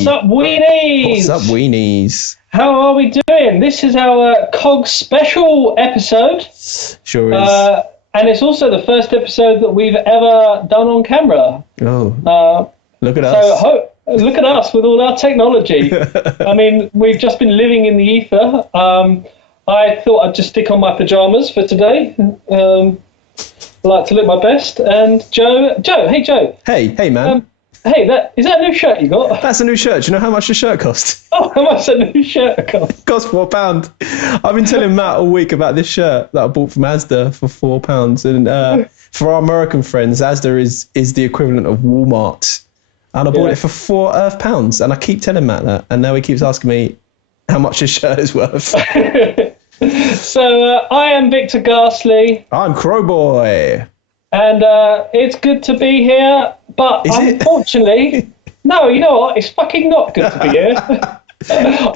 What's up, weenies? What's up, weenies? How are we doing? This is our COGS special episode. Sure is. And it's also the first episode that we've ever done on camera. Oh, look at us. So look at us with all our technology. I mean, we've just been living in the ether. I thought I'd just stick on my pajamas for today. I like to look my best. And Joe, hey Joe. Hey man. Hey, is that a new shirt you got? That's a new shirt. Do you know how much the shirt cost? Oh, how much a new shirt cost? It cost £4. I've been telling Matt all week about this shirt that I bought from Asda for £4. And for our American friends, Asda is the equivalent of Walmart. And I bought it for £4 and I keep telling Matt that. And now he keeps asking me how much his shirt is worth. So I am Victor Ghastly. I'm Crowboy. And it's good to be here, but unfortunately, no, you know what? It's fucking not good to be here. I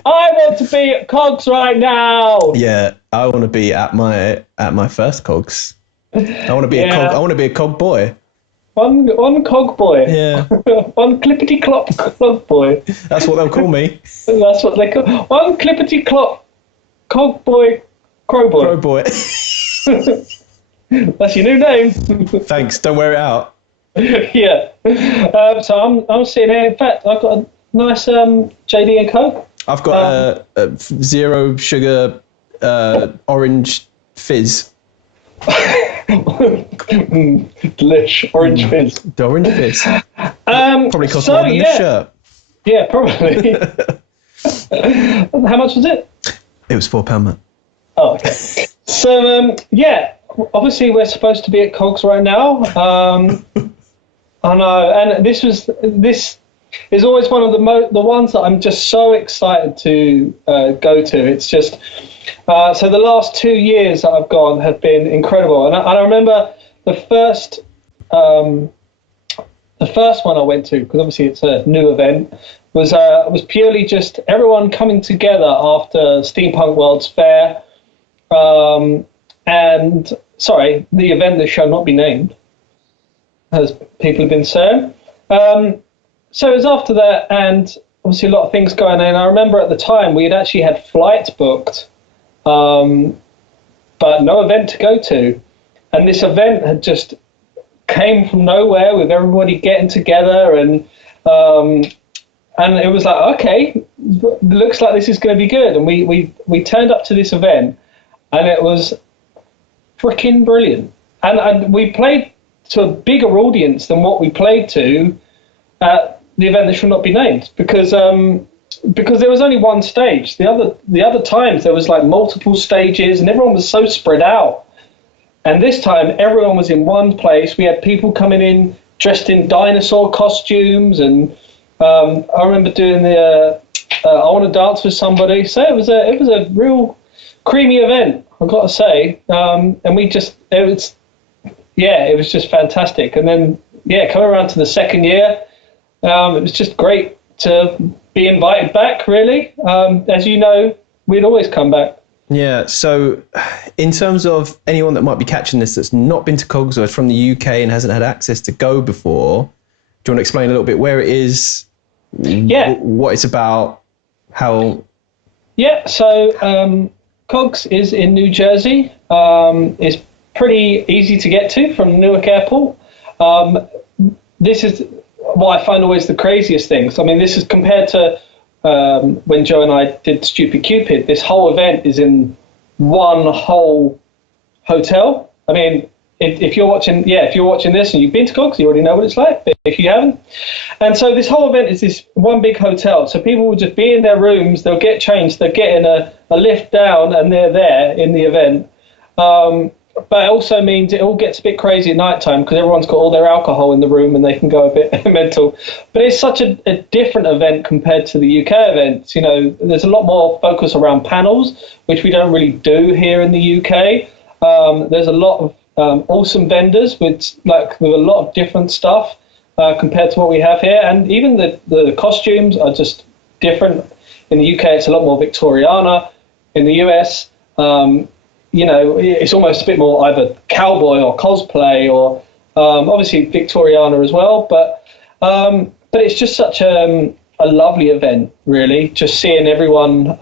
want to be at COGS right now. Yeah, I want to be at my first COGS. I want to be I want to be a COG boy. One COG boy. Yeah. One clippity clop COG boy. That's what they'll call me. That's what they call one clippity clop COG boy. Crow boy. Crow boy. That's your new name. Thanks. Don't wear it out. Yeah. So I'm sitting here. In fact, I've got a nice JD and Coke. I've got a zero sugar orange fizz. Delish orange fizz. The orange fizz. Probably cost more than this shirt. Yeah, probably. How much was it? It was £4, man. Oh, okay. So obviously we're supposed to be at COGS right now. I know, and this is always one of the ones that I'm just so excited to go to. It's just so the last 2 years that I've gone have been incredible, and I remember the first one I went to, because obviously it's a new event, was purely just everyone coming together after Steampunk World's Fair. And sorry, the event that shall not be named, as people have been saying. So it was after that, and obviously a lot of things going on. I remember at the time we had actually had flights booked, but no event to go to. And this event had just came from nowhere with everybody getting together, and it was like, okay, looks like this is going to be good. And we turned up to this event, and it was freaking brilliant. And we played to a bigger audience than what we played to at the event that shall not be named, because there was only one stage. The other times there was like multiple stages, and everyone was so spread out. And this time everyone was in one place. We had people coming in dressed in dinosaur costumes, and I remember doing the I Want to Dance with Somebody. So it was a real creamy event, I've got to say. And it was just fantastic. And then coming around to the second year, it was just great to be invited back, really. As you know, we'd always come back. Yeah, so in terms of anyone that might be catching this that's not been to COGS or is from the UK and hasn't had access to go before, do you want to explain a little bit where it is, what it's about, how... Yeah, so COGS is in New Jersey. It's pretty easy to get to from Newark Airport. This is what I find always the craziest things. I mean, this is compared to when Joe and I did Stupid Cupid. This whole event is in one whole hotel. I mean, if you're watching this and you've been to COGS, you already know what it's like. But if you haven't, and so this whole event is this one big hotel. So people will just be in their rooms. They'll get changed. They're getting a lift down, and they're there in the event. But it also means it all gets a bit crazy at night time because everyone's got all their alcohol in the room and they can go a bit mental. But it's such a different event compared to the UK events. You know, there's a lot more focus around panels, which we don't really do here in the UK. There's a lot of awesome vendors with a lot of different stuff compared to what we have here. And even the costumes are just different. In the UK, it's a lot more Victoriana. In the US, it's almost a bit more either cowboy or cosplay, or obviously Victoriana as well. But it's just such a a lovely event, really. Just seeing everyone,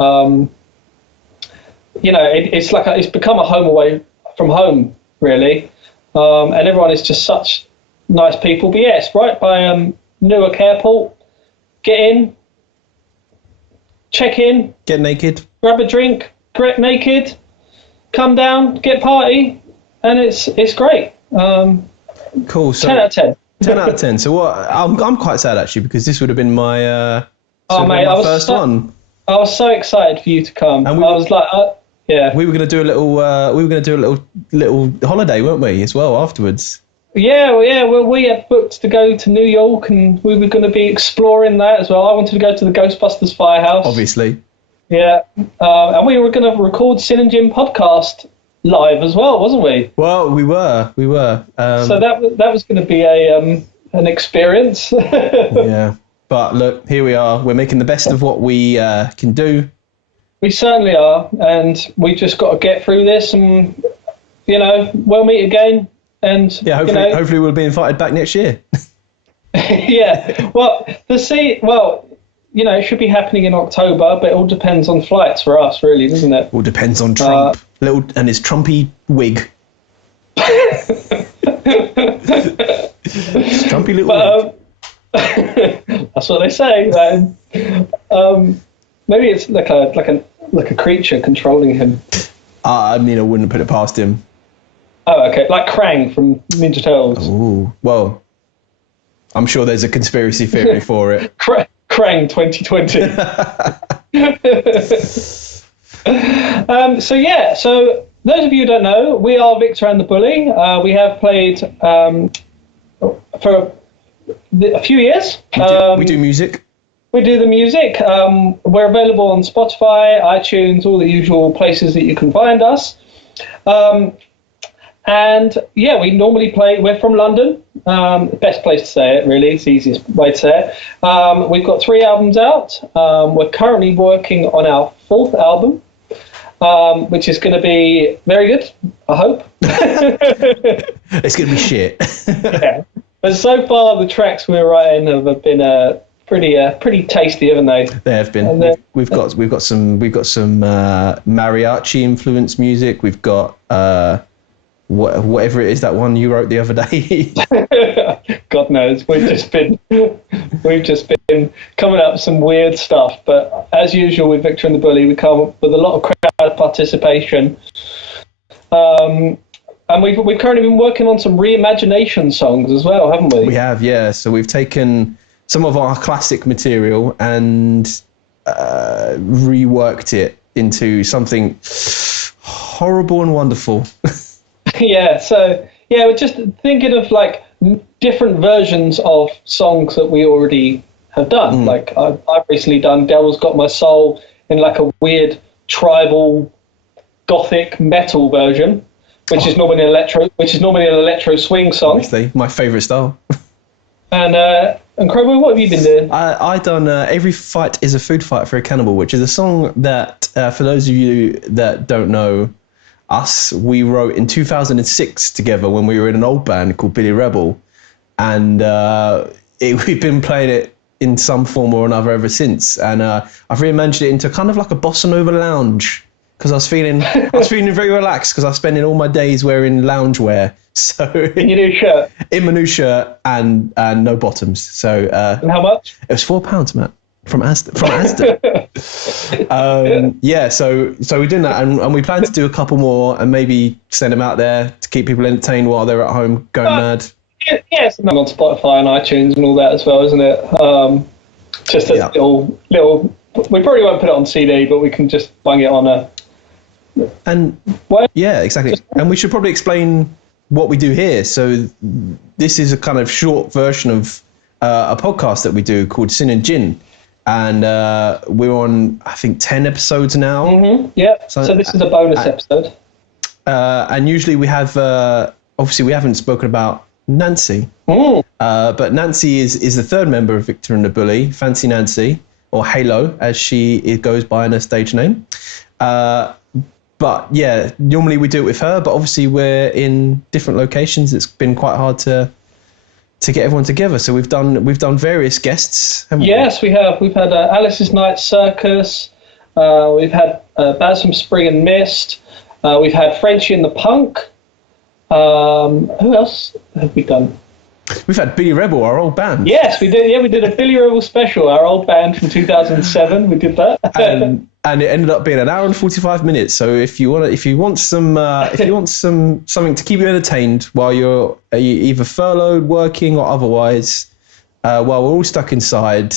it's become a home away from home, really. And everyone is just such nice people. But yeah, it's right by Newark Airport. Get in, check in, Get naked. grab a drink, get naked, come down, get party, and it's great. Cool. So 10 out of 10. 10 out of 10. So what? I'm quite sad actually because this would have been my Mate, I was first one. I was so excited for you to come. And I was like, yeah. We were going to do a little. We were going to do a little holiday, weren't we? As well afterwards. Yeah, well, we had booked to go to New York, and we were going to be exploring that as well. I wanted to go to the Ghostbusters Firehouse. Obviously. Yeah, and we were going to record Sin and Jim podcast live as well, wasn't we? Well, we were. So that was going to be an experience. Yeah, but look, here we are. We're making the best of what we can do. We certainly are, and we just got to get through this, and we'll meet again. And Yeah, hopefully we'll be invited back next year. yeah. Well, it should be happening in October, but it all depends on flights for us, really, doesn't it? All depends on Trump. And his Trumpy wig. Trumpy little wig. That's what they say. Maybe it's like a creature controlling him. I wouldn't put it past him. Oh, okay. Like Krang from Ninja Turtles. Ooh, well, I'm sure there's a conspiracy theory for it. Krang 2020. So those of you who don't know, we are Victor and the Bully. We have played for a few years. We do music. We do the music. We're available on Spotify, iTunes, all the usual places that you can find us. And yeah, we normally play. We're from London. Best place to say it, really. It's the easiest way to say it. We've got 3 albums out. We're currently working on our 4th album, which is going to be very good, I hope. It's going to be shit. Yeah. But so far, the tracks we're writing have been pretty tasty, haven't they? They have been. We've got some mariachi influenced music. We've got whatever it is, that one you wrote the other day. God knows, we've just been coming up with some weird stuff. But as usual with Victor and the Bully, we come up with a lot of crowd participation. And we've currently been working on some reimagination songs as well, haven't we? We have, yeah. So we've taken some of our classic material and reworked it into something horrible and wonderful. Yeah, so we're just thinking of like different versions of songs that we already have done. Like I've recently done "Devil's Got My Soul" in like a weird tribal gothic metal version, which is normally an electro swing song. Obviously, my favourite style. And Crowboy, what have you been doing? I done "Every Fight Is a Food Fight for a Cannibal," which is a song that, for those of you that don't know us, we wrote in 2006 together when we were in an old band called Billy Rebel, and we've been playing it in some form or another ever since. And I've reimagined it into kind of like a bossa nova lounge because I was feeling very relaxed because I was spending all my days wearing loungewear. So in your new shirt, in my new shirt, and no bottoms. So and how much? It was £4, Matt. From Asda. Yeah, so we're doing that, and we plan to do a couple more and maybe send them out there to keep people entertained while they're at home going mad. Yeah, it's on Spotify and iTunes and all that as well, isn't it? Just a little. We probably won't put it on CD, but we can just bung it on a. And yeah, exactly. And we should probably explain what we do here. So this is a kind of short version of a podcast that we do called Sin and Gin. And we're on, I think, 10 episodes now. Mm-hmm. Yeah. So this is a bonus episode. And usually we have, obviously, we haven't spoken about Nancy. But Nancy is the third member of Victor and the Bully, Fancy Nancy, or Halo, as it goes by in her stage name. But yeah, normally we do it with her, but obviously we're in different locations. It's been quite hard to to get everyone together. So we've done various guests, haven't we? Yes, we have. We've had Alice's Night Circus. We've had Baz from Spring and Mist. We've had Frenchie and the Punk. Who else have we done? We've had Billy Rebel, our old band. Yes, we did. Yeah, we did a Billy Rebel special, our old band from 2007. We did that, and it ended up being an hour and 45 minutes. So if you want something to keep you entertained while you're either furloughed, working, or otherwise, while we're all stuck inside,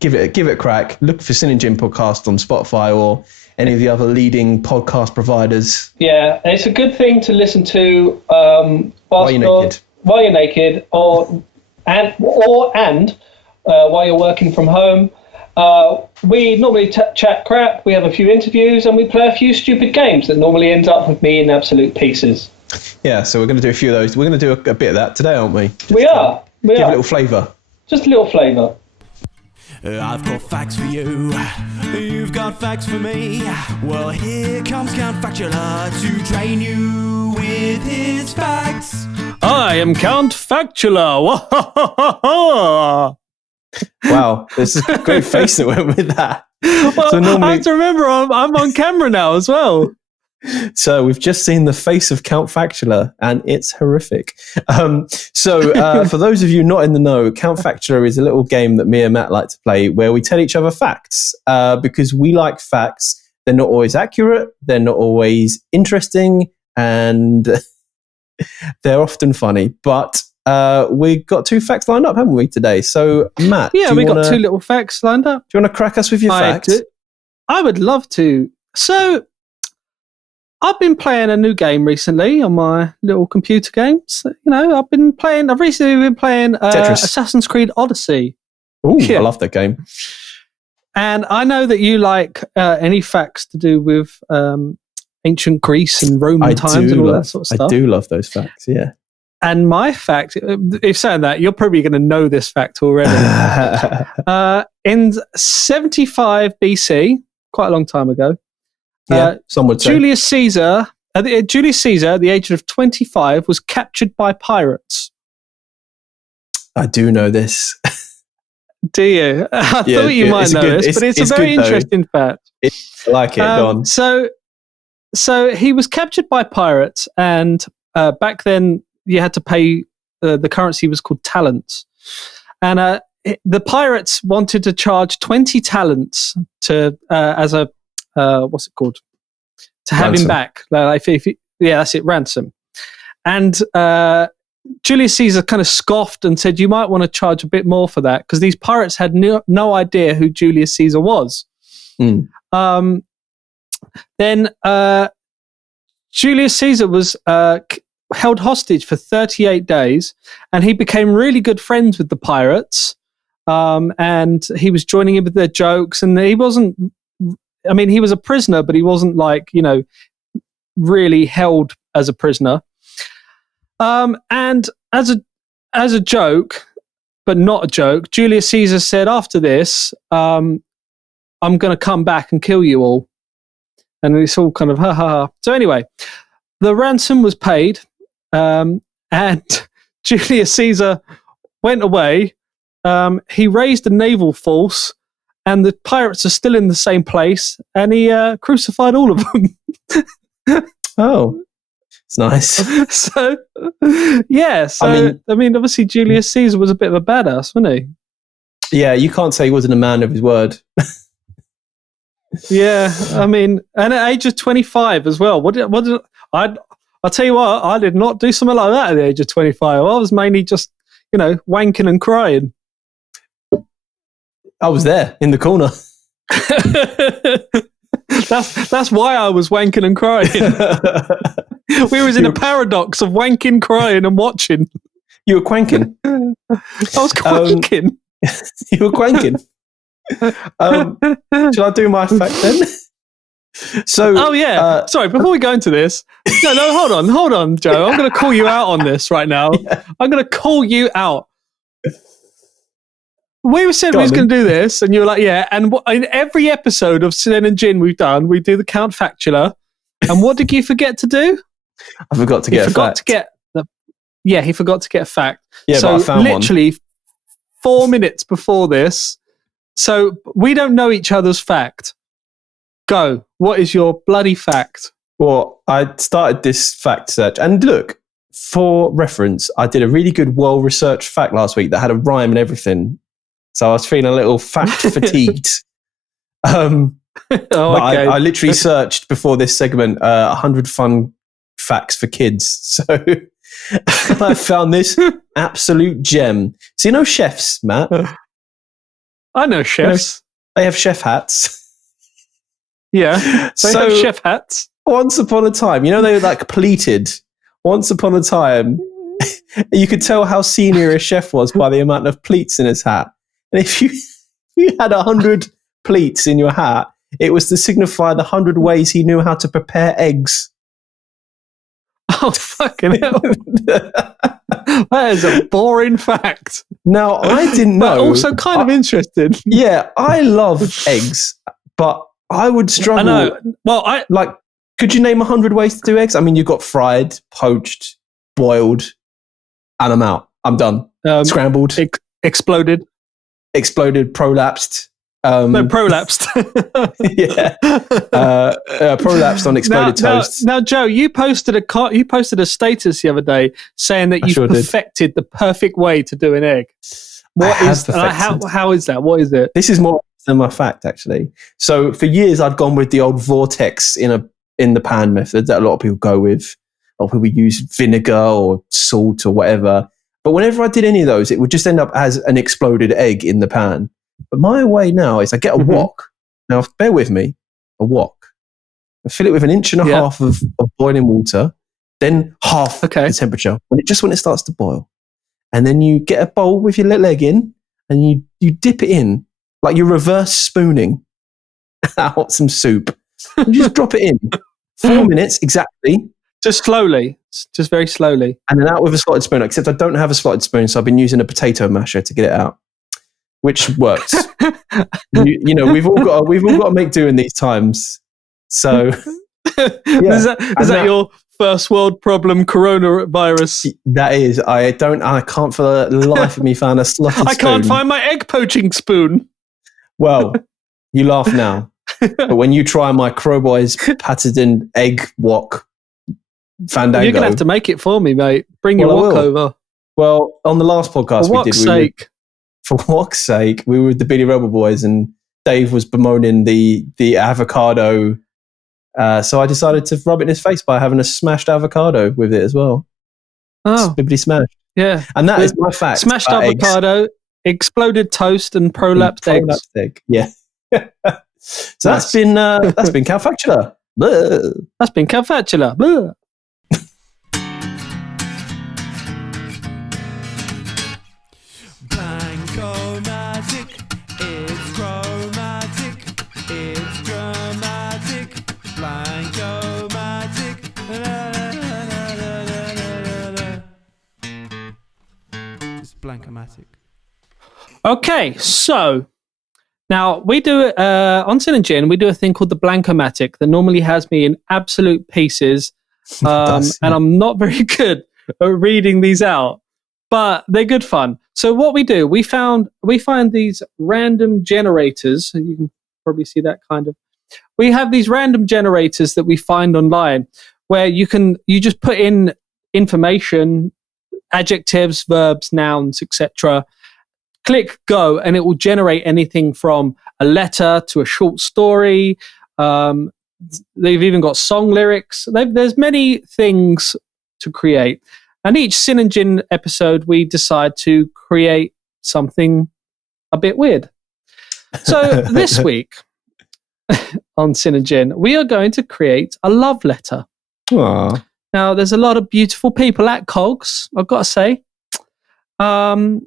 give it a crack. Look for Sin and Gin podcast on Spotify or any of the other leading podcast providers. Yeah, and it's a good thing to listen to while you're naked, or while you're working from home. We normally chat crap. We have a few interviews, and we play a few stupid games that normally ends up with me in absolute pieces. Yeah, so we're going to do a few of those. We're going to do a bit of that today, aren't we? We are. Give a little flavour. Just a little flavour. I've got facts for you. You've got facts for me. Well, here comes Count Factula to drain you with his facts. I am Count Factula. Wow, there's a great face that went with that. Well, so normally, I have to remember I'm on camera now as well. So we've just seen the face of Count Factula, and it's horrific. So for those of you not in the know, Count Factula is a little game that me and Matt like to play where we tell each other facts because we like facts. They're not always accurate. They're not always interesting, and they're often funny. But we've got 2 facts lined up, haven't we, today? So, Matt, got 2 little facts lined up. Do you want to crack us with your facts? I would love to. So, I've been playing a new game recently on my little computer games. I've recently been playing Assassin's Creed Odyssey. Ooh, yeah. I love that game. And I know that you like any facts to do with ancient Greece and Roman times and all that sort of stuff. I do love those facts, yeah. And my fact, if saying that, you're probably going to know this fact already. In 75 BC, quite a long time ago, some would say. Julius Caesar, at the age of 25, was captured by pirates. I do know this. Do you? I thought you might know this, but it's a very interesting fact. I like it, go on. So he was captured by pirates, and back then you had to pay, the currency was called talents. And the pirates wanted to charge 20 talents to as a what's it called? To have him back. That's it, ransom. And Julius Caesar kind of scoffed and said, you might want to charge a bit more for that, because these pirates had no idea who Julius Caesar was. Then Julius Caesar was held hostage for 38 days, and he became really good friends with the pirates. And he was joining in with their jokes, and he wasn't, he was a prisoner, but he wasn't really held as a prisoner. And as a joke, but not a joke, Julius Caesar said, after this, I'm going to come back and kill you all. And it's all kind of ha ha ha. So anyway, the ransom was paid, and Julius Caesar went away. He raised a naval force, and the pirates are still in the same place, and he crucified all of them. Oh, it's nice. So, yeah. So, obviously Julius Caesar was a bit of a badass, wasn't he? Yeah, you can't say he wasn't a man of his word. Yeah, and at age of 25 as well. I'll tell you what, I did not do something like that at the age of 25. I was mainly just, wanking and crying. I was there in the corner. That's why I was wanking and crying. We was in a paradox of wanking, crying, and watching. You were quanking. I was quanking. You were quanking. Shall I do my fact then? So, sorry, before we go into this, no, hold on, Joe. I'm going to call you out on this right now. Yeah. I'm going to call you out. We said we was going to do this, and you were like, yeah. And in every episode of Sin and Gin we do the Count Factula. And what did you forget to do? I forgot to get a fact. Yeah, he forgot to get a fact. Yeah, so but I found literally 4 minutes before this. So we don't know each other's fact. Go. What is your bloody fact? Well, I started this fact search, and look, for reference, I did a really good, well-researched fact last week that had a rhyme and everything. So I was feeling a little fact fatigued. But I literally searched before this segment 100 fun facts for kids. So I found this absolute gem. So you know chefs, Matt? I know chefs. They have chef hats. Yeah, they have chef hats. Once upon a time, you know, they were like pleated. Once upon a time, you could tell how senior a chef was by the amount of pleats in his hat. And if you had 100 pleats in your hat, it was to signify the 100 ways he knew how to prepare eggs. Oh, fucking hell. That is a boring fact. Now, I didn't know. But also kind of interested. Yeah, I love eggs, but I would struggle. I know. Well, could you name 100 ways to do eggs? I mean, you've got fried, poached, boiled, and I'm out. I'm done. Scrambled. Exploded, prolapsed. No, prolapsed. Yeah. Prolapsed on exploded toast. Now, Joe, you posted a status the other day saying that you've perfected the perfect way to do an egg. How is that? What is it? This is more than my fact, actually. So for years, I'd gone with the old vortex in the pan method that a lot of people go with. A lot of people use vinegar or salt or whatever. But whenever I did any of those, it would just end up as an exploded egg in the pan. But my way now is I get a wok. Now, bear with me, a wok. I fill it with 1.5 inches of boiling water, then half the temperature when it starts to boil. And then you get a bowl with your little egg in, and you dip it in like you're reverse spooning out some soup. You just drop it in. 4 minutes exactly. Just slowly. Just very slowly. And then out with a slotted spoon, except I don't have a slotted spoon, so I've been using a potato masher to get it out, which works. you know, we've all got to make do in these times. So, is that your first world problem, coronavirus? That is. I can't for the life of me find a slotted spoon. I can't find my egg poaching spoon. Well, you laugh now, but when you try my Crowboy's patented egg wok fandango, you're gonna have to make it for me, mate. Bring your wok over. Well, on the last podcast for wok's sake, we were with the Billy Rebel Boys, and Dave was bemoaning the avocado. So I decided to rub it in his face by having a smashed avocado with it as well. Oh, bibbidi smashed. Yeah, and that is my fact. Smashed avocado, exploded toast, and prolapsed eggs. Egg. Yeah. So that's been Calfactula. That's been Calfactula. Blanco-matic, it's chromatic, it's dramatic. Blanco-matic, it's Blanco-matic. Okay, so now we do on Sin and Gin, we do a thing called the Blanco-matic that normally has me in absolute pieces, and I'm not very good at reading these out, but they're good fun. So what we do, we find these random generators. You can probably see that kind of. We have these random generators that we find online where you just put in information, adjectives, verbs, nouns, etc. Click go, and it will generate anything from a letter to a short story. They've even got song lyrics. There's many things to create. And each Sin and Gin episode, we decide to create something a bit weird. So this week on Sin and Gin, we are going to create a love letter. Aww. Now, there's a lot of beautiful people at COGS, I've got to say. Some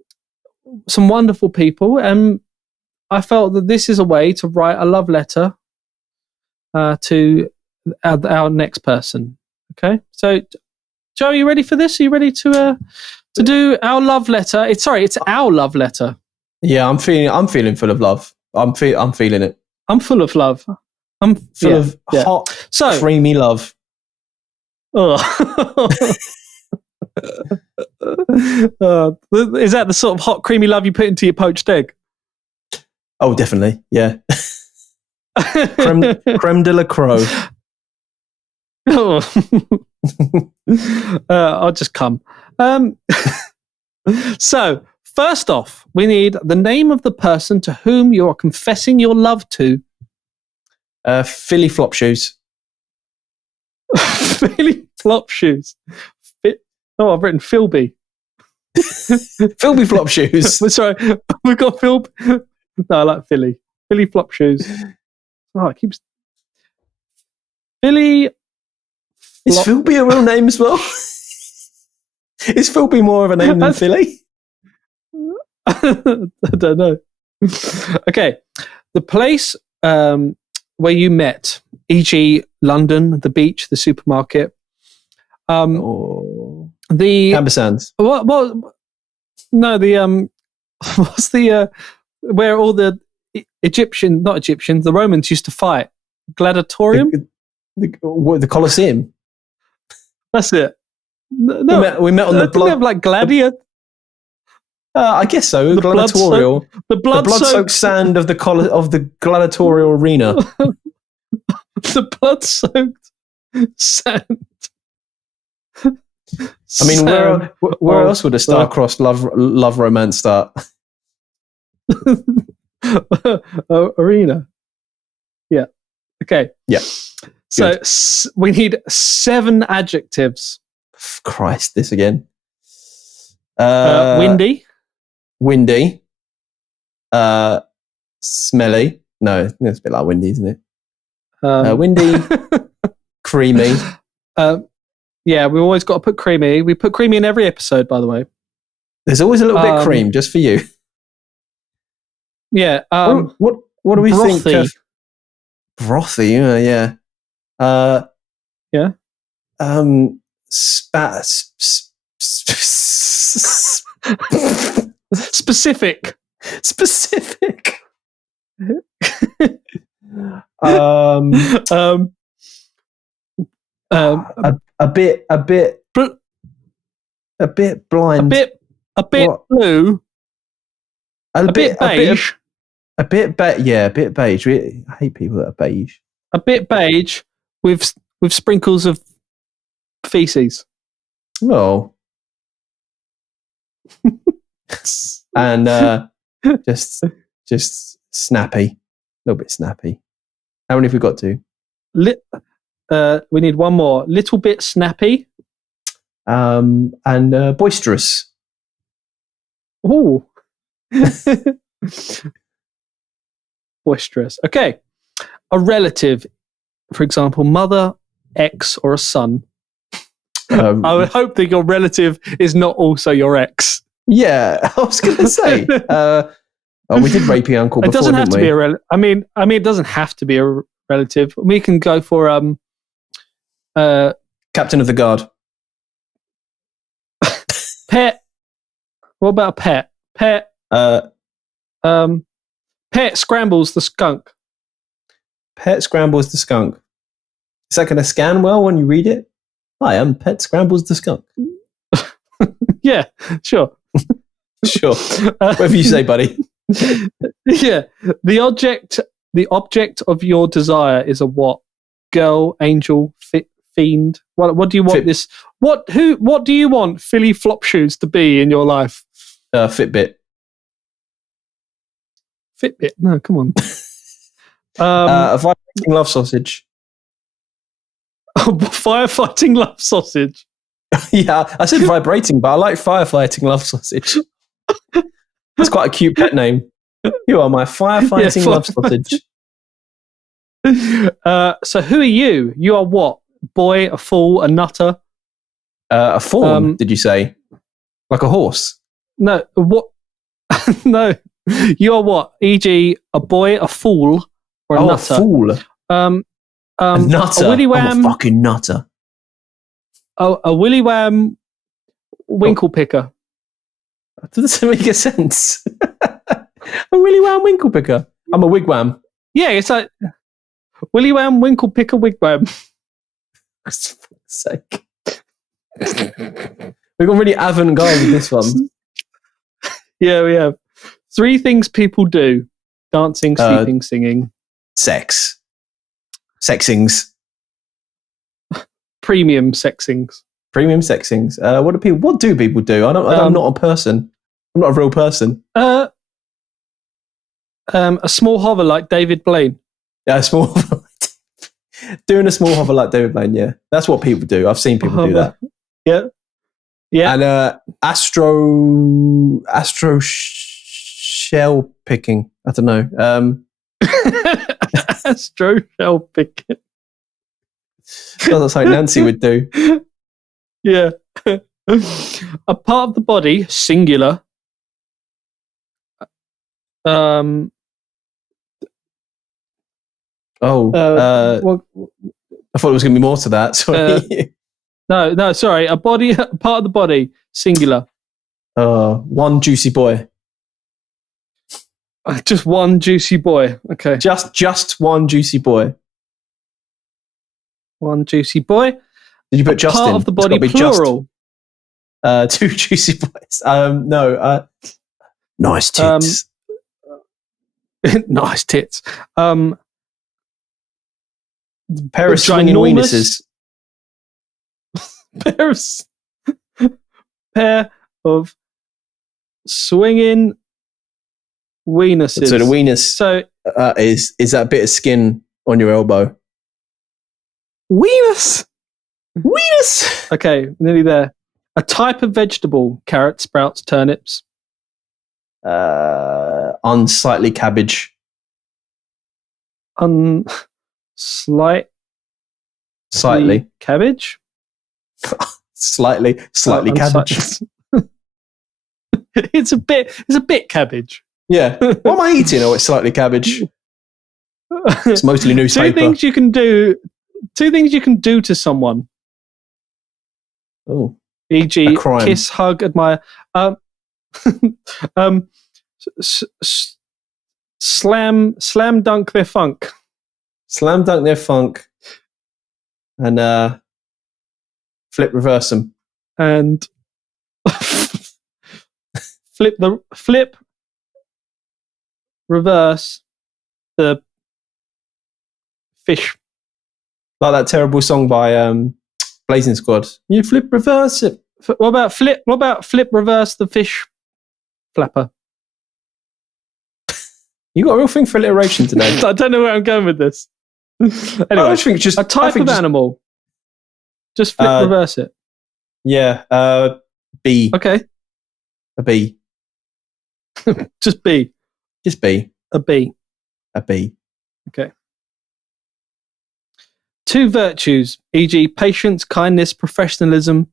wonderful people. And I felt that this is a way to write a love letter to our next person. Okay? So, Joe, are you ready for this? Are you ready to do our love letter? It's our love letter. Yeah, I'm feeling full of love. I'm feeling it. I'm full of love. I'm full of hot, creamy love. Oh. Is that the sort of hot, creamy love you put into your poached egg? Oh, definitely. Yeah. Creme de la crow. Oh. I'll just come. So, first off, we need the name of the person to whom you are confessing your love to. Philly flop shoes. Philly flop shoes. Oh, I've written Philby. Philby flop shoes. Sorry, we've got Phil. No, I like Philly. Philly flop shoes. Oh, it keeps. Philly. Is Philby a real name as well? Is Philby more of a name than Philly? I don't know. Okay, the place where you met, e.g., London, the beach, the supermarket. The Ambersands. What? No, the what's the where all the the Romans used to fight? Gladiatorium. The Colosseum. That's it. No, we met on the blood. Have like gladiator. I guess so. The gladiatorial. The blood-soaked sand of the gladiatorial arena. The blood-soaked sand. I mean, where else would a star-crossed love romance start? Arena. Yeah. Okay. Yeah. So we need 7 adjectives. Christ, this again. Windy. Windy. Smelly. No, it's a bit like windy, isn't it? Windy. Creamy. Yeah, we always got to put creamy. We put creamy in every episode, by the way. There's always a little bit of cream just for you. Yeah. What do we brothy. think? Brothy, yeah. Yeah. Specific. A bit blind. A bit blue. A bit beige. A bit beige. I hate people that are beige. A bit beige with sprinkles of feces. Well, and just snappy, a little bit snappy. How many have we got to? We need one more. Little bit snappy. And boisterous. Ooh. Boisterous. Okay. A relative, for example, mother, ex, or a son. I would hope that your relative is not also your ex. Yeah, I was going to say. We did rapey uncle before, it doesn't have didn't to we? be a relative. I mean, it doesn't have to be a relative. We can go for Captain of the Guard. Pet. What about a pet? Pet. Pet scrambles the skunk. Pet scrambles the skunk. Is that going to scan well when you read it? Hi, I'm Pet Scrambles the skunk. Yeah, sure. Sure. Whatever you say, buddy. Yeah. The object of your desire is a what? Girl, angel, fiend. What do you want this? What do you want Philly flop shoes to be in your life? Fitbit. Fitbit? No, come on. A vibrating love sausage. Firefighting love sausage. Yeah, I said vibrating, but I like firefighting love sausage. That's quite a cute pet name. You are my firefighting love sausage. So who are you? You are what? Boy, a fool, a nutter? A fawn, did you say? Like a horse? No, what? No. You are what? E.g., a boy, a fool, or a nutter? A fool. A nutter. A willy wham. I'm a fucking nutter. A willy wham winkle picker. That doesn't make a sense. A willy wham winkle picker. I'm a wigwam. Yeah, it's like willy wham winkle picker wigwam. For fuck's sake. We've gone really avant-garde with this one. Yeah, we have. 3 things people do: dancing, sleeping, singing. Sex. Sexings. Premium sexings. Premium sexings. What do people do? I'm not a person. I'm not a real person. A small hover like David Blaine. Yeah, a small doing a small hover like David Blaine, yeah. That's what people do. I've seen people do that. Yeah. Yeah. And astro shell picking. I don't know. Astro shell picking. That's like Nancy would do. Yeah. A part of the body, singular. I thought there was going to be more to that. Sorry. No, sorry. A part of the body, singular. One juicy boy. Just one juicy boy. Okay. Just one juicy boy. One juicy boy. Did you put just part in? of the body, plural. 2 juicy boys. No. Nice tits. Nice tits. Pair of swinging weenuses. Pair of swinging weenuses. So the weenus is that bit of skin on your elbow. Weenus. Weenus. Okay, nearly there. A type of vegetable: carrots, sprouts, turnips. Unsightly cabbage. Slightly. Cabbage. Slightly cabbage. It's a bit cabbage. Yeah. What am I eating? Oh, it's slightly cabbage. It's mostly newspaper. 2 things you can do to someone. Oh. E.g., kiss, hug, admire. Slam dunk their funk. Slam dunk their funk. And flip reverse them. And flip reverse the fish. Like that terrible song by Blazing Squad. You flip reverse it. What about flip reverse the fish flapper? You got a real thing for alliteration today. I don't know where I'm going with this. Anyway, I think just a type of animal. Just flip reverse it. Yeah. Bee. Okay. A bee. Just bee. Just bee. A bee. A bee. Okay. 2 virtues, e.g., patience, kindness, professionalism.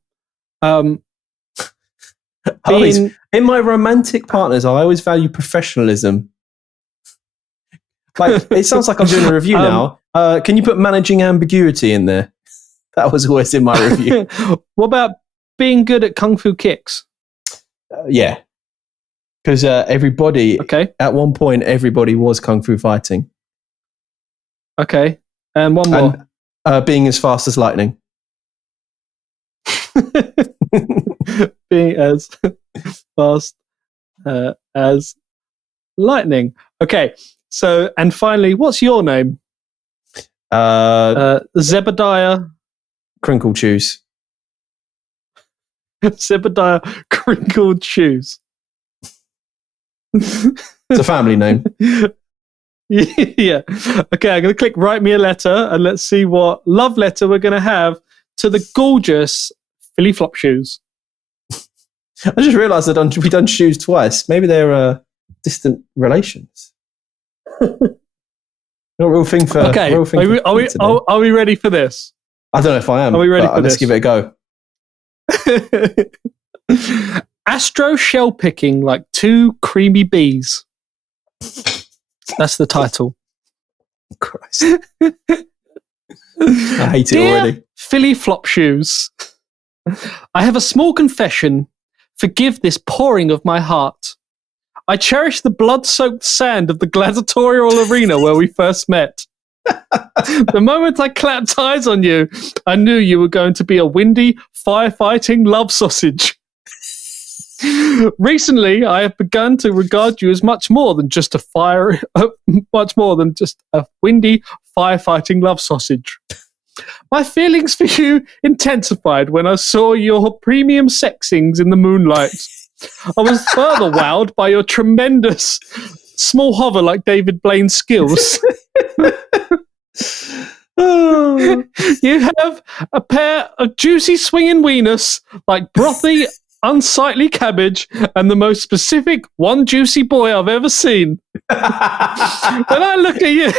In my romantic partners, I always value professionalism. Like, it sounds like I'm doing a review now. Can you put managing ambiguity in there? That was always in my review. What about being good at kung fu kicks? Yeah. Because everybody, okay, at one point, everybody was kung fu fighting. Okay. And one more. And, being as fast as lightning. Being as fast as lightning. Okay. So, and finally, what's your name? Zebediah. Crinkled shoes. Zebediah Crinkled Shoes. It's a family name. Yeah. Okay, I'm going to click write me a letter and let's see what love letter we're going to have to the gorgeous Philly Flop Shoes. I just realised that we've done shoes twice. Maybe they're distant relations. No real thing for. Okay, are we ready for this? I don't know if I am. Are we ready for let's this? give it a go. Astro shell picking like 2 creamy bees. That's the title. Christ. I hate it already. Philly Flop Shoes. I have a small confession. Forgive this pouring of my heart. I cherish the blood-soaked sand of the gladiatorial arena where we first met. The moment I clapped eyes on you, I knew you were going to be a windy, firefighting love sausage. Recently, I have begun to regard you as much more than just a windy, firefighting love sausage. My feelings for you intensified when I saw your premium sexings in the moonlight. I was further wowed by your tremendous small hover like David Blaine's skills. You have a pair of juicy swinging wieners like brothy, unsightly cabbage and the most specific one juicy boy I've ever seen. When I look at you,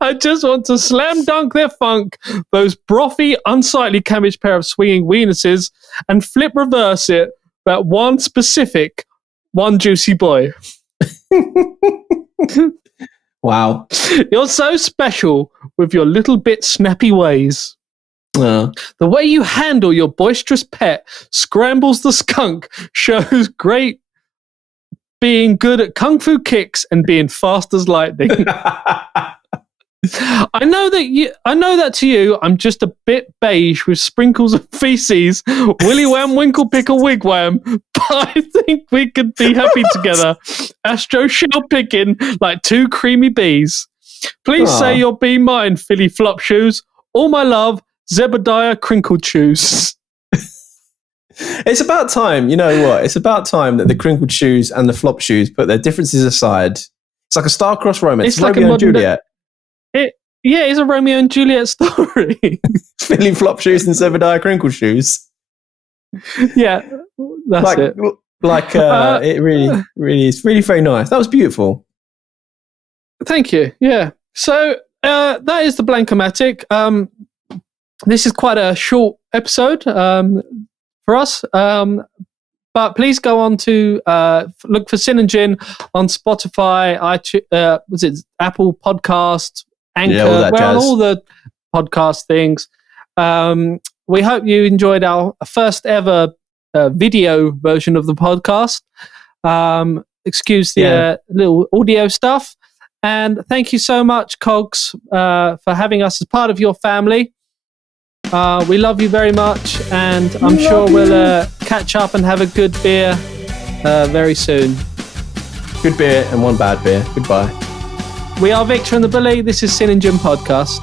I just want to slam dunk their funk, those brothy, unsightly cabbage pair of swinging wienerses, and flip reverse it, that one specific one juicy boy. Wow. You're so special with your little bit snappy ways. The way you handle your boisterous pet, Scrambles the skunk, shows great being good at kung fu kicks and being fast as lightning. I know that to you, I'm just a bit beige with sprinkles of feces, willy wham, winkle, pickle, wigwam, but I think we could be happy together. Astro shell picking like two creamy bees. Please say you'll be mine, Philly Flop Shoes. All my love, Zebediah Crinkled Shoes. It's about time, you know what? It's about time that the Crinkled Shoes and the Flop Shoes put their differences aside. It's like a star-crossed romance. It's like Romeo a and Juliet. It's a Romeo and Juliet story. Philly Flop Shoes and Zebediah Crinkled Shoes. Yeah, that's it. It really is really very nice. That was beautiful. Thank you. Yeah. So that is the Blankomatic. This is quite a short episode for us. But please go on to look for Sin and Gin on Spotify, iTunes, Apple Podcasts, Anchor, on all the podcast things. We hope you enjoyed our first ever video version of the podcast. Excuse the little audio stuff. And thank you so much, COGS, for having us as part of your family. We love you very much, and I'm sure we'll catch up and have a good beer very soon. Good beer and one bad beer. Goodbye. We are Victor and the Bully. This is Sin and Gin Podcast.